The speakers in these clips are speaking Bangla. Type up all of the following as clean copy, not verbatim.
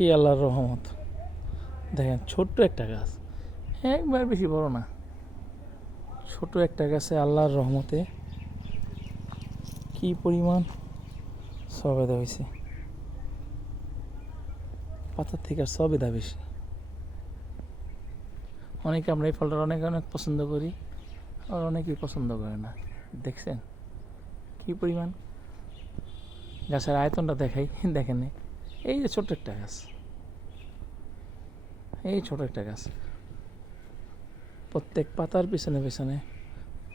কি আল্লাহর রহমত। দেখেন ছোট্ট একটা গাছ, একবার বেশি বড় না, ছোট একটা গাছে আল্লাহর রহমতে কি পরিমাণ সবেদা হয়েছে। পাতার থেকে আর সবেদা বেশি। অনেকে আমরা এই ফলটা অনেক অনেক পছন্দ করি, আর অনেকেই পছন্দ করে না। দেখছেন কি পরিমাণ। গাছের আয়তনটা দেখাই, দেখেন এই যে ছোট্ট একটা গাছ, এই ছোট একটা গাছ, প্রত্যেক পাতার পিছনে পিছনে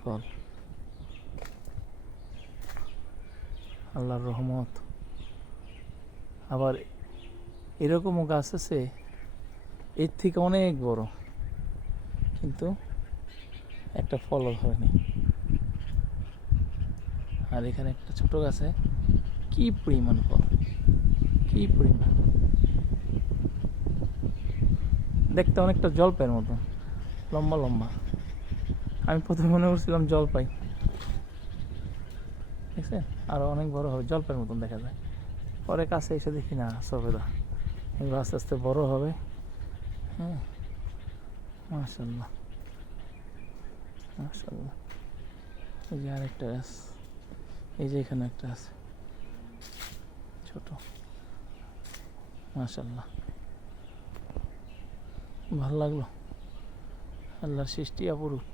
ফল। আল্লাহর রহমত। আবার এরকমও গাছ আছে এর থেকে অনেক বড়, কিন্তু একটা ফলও ধরেনি। আর এখানে একটা ছোট গাছে কি পরিমাণ ফল, কি পরিমাণ। দেখতে অনেকটা জলপাইয়ের মতো, লম্বা লম্বা। আমি প্রথমে মনে করছিলাম জলপাই, ঠিক আছে, আরও অনেক বড় হবে, জলপাইয়ের মতন দেখা যায়। পরে কাছে এসে দেখি না, সবেদা। এগুলো আস্তে আস্তে বড় হবে। হ্যাঁ, মাশাল্লাহ মাশাল্লাহ। এই যে আরেকটা গাছ, এই যে এখানে একটা আছে ছোট, মাশাল্লাহ। ভালো লাগলো, আল্লাহর সৃষ্টি অপরূপ।